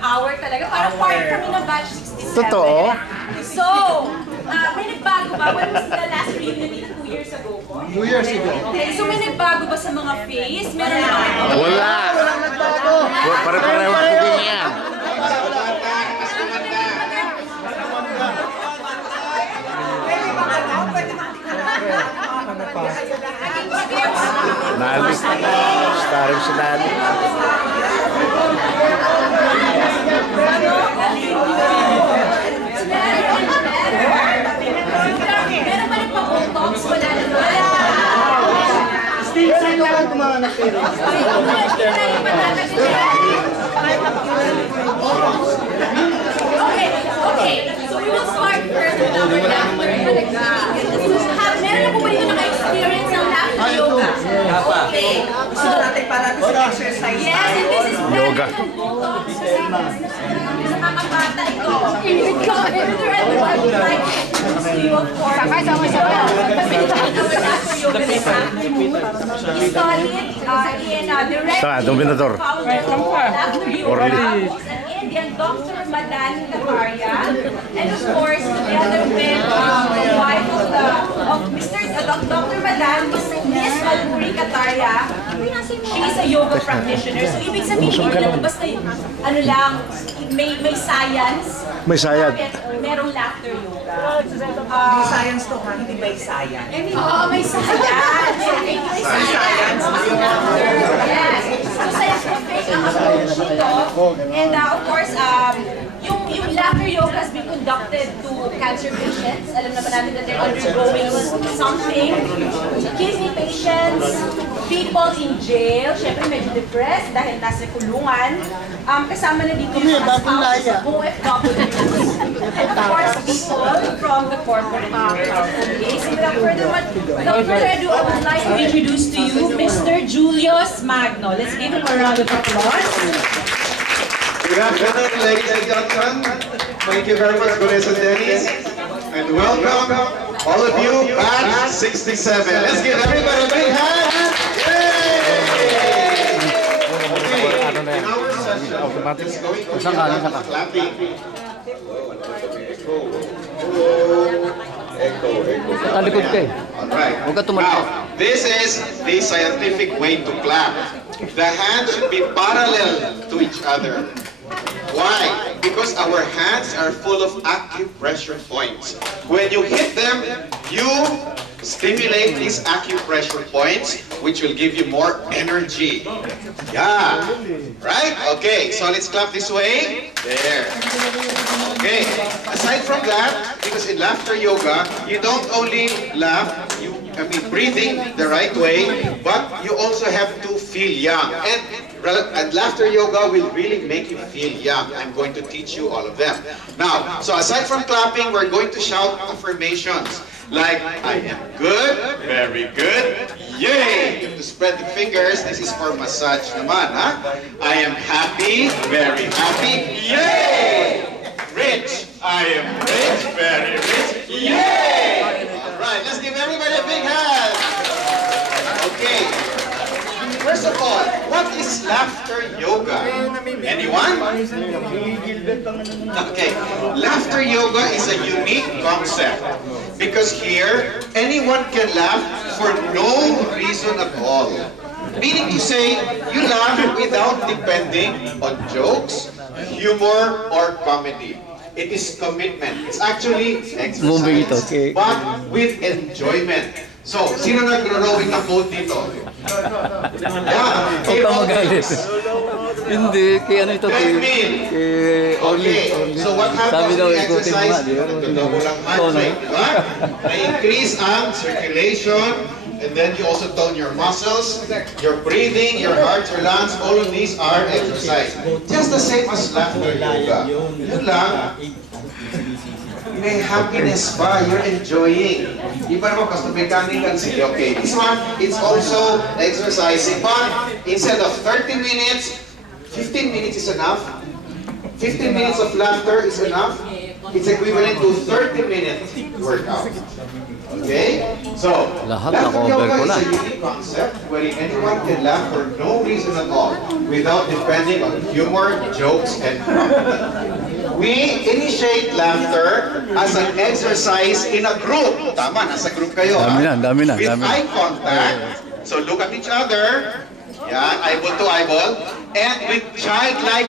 hour talaga. Parang part kami ng batch 67. Totoo? So, may nagbago ba? When was the last reunion dito? 2 years ago po? 2 years ago. Okay, so may nagbago ba sa mga face? Meron na ba? Wala! Pare-pareho po ganyan. Nali. Starring si Nali. Meron ba nagpa-botox? Wala na ba? Sino ba kumahanap pero? Okay. So we will start first with our laughter yoga. Meron na po ba dito naka-experience ng laughter yoga? Okay. Gusto natin para sa exercise. Yes, and this is Yoga. Nakakabata ito. Everyone would like to you, of course. He studied in Saan? Dominador. Orly. Indian Dr. Madan Kataria, and of course, together with the wife of Dr. Madan, Miss Malpuri Kataria. She's a yoga practitioner. So, ibig sabihin lang, basta ano lang, may science. May sayad. Merong laughter yoga. May science to ha, hindi ba yung science? Oo, may science. May science. Yes. So, scientific ang approach nito. And of course, yung laughter yoga has been conducted to cancer patients. Alam naman natin that they're undergoing something. Kidney patients, people in jail, syempre medyo depressed dahil nasa kulungan. Kasama na dito yung mga spouses of OFWs. And of course, people from the corporate world. Okay, so without further ado, I would like to introduce to you Mr. Julius Magno. Let's give him a round of applause. Good afternoon, ladies and gentlemen. Thank you very much, Vanessa and Dennis. And welcome, all of you, batch 67. Let's give everybody a big hand. Yay! Okay, in our session, it's going to be about clapping. Alright. Now, this is the scientific way to clap. The hands should be parallel to each other. Why? Because our hands are full of acupressure points. When you hit them, you stimulate these acupressure points, which will give you more energy. Yeah. Right? Okay, so let's clap this way. There. Okay. Aside from that, because in laughter yoga, you don't only laugh, breathing the right way, but you also have to feel young. And laughter yoga will really make you feel young. I'm going to teach you all of them. Now, so aside from clapping, we're going to shout affirmations. Like, I am good, very good, yay! You have to spread the fingers. This is for massage naman, ha? I am happy, very happy, yay! Rich, I am rich, very rich, yay! Alright, let's give everybody a big hand. Okay. First of all, what is laughter yoga? Anyone? Okay. Laughter yoga is a unique concept because here, anyone can laugh for no reason at all. Meaning to say, you laugh without depending on jokes, humor, or comedy. It is commitment. It's actually exercise, but with enjoyment. So, sino nagro-rowing ng boat dito? Yeah, Huwag ka magalit. Hindi, kaya ano ito? Kay Orly. So what happens in exercise? Nagdodobo lang hands, right? Na-increase ang circulation, and then you also tone your muscles, your breathing, your heart, your lungs, all of these are exercise. Just the same as laughter yoga. Yun lang, may happiness pa, you're enjoying. Di ba naman kasi mechanical, sige, okay. This one, it's also exercising, but instead of 30 minutes, 15 minutes is enough. 15 minutes of laughter is enough. It's equivalent to 30 minutes workout. Okay? So, Lahat laughter na-cover yoga ko is na. a unique concept wherein anyone can laugh for no reason at all without depending on humor, jokes, and comedy. We initiate laughter as an exercise in a group. Tama, nasa group kayo. Dami na. With eye contact. So look at each other. Yeah, eyeball to eyeball. And with childlike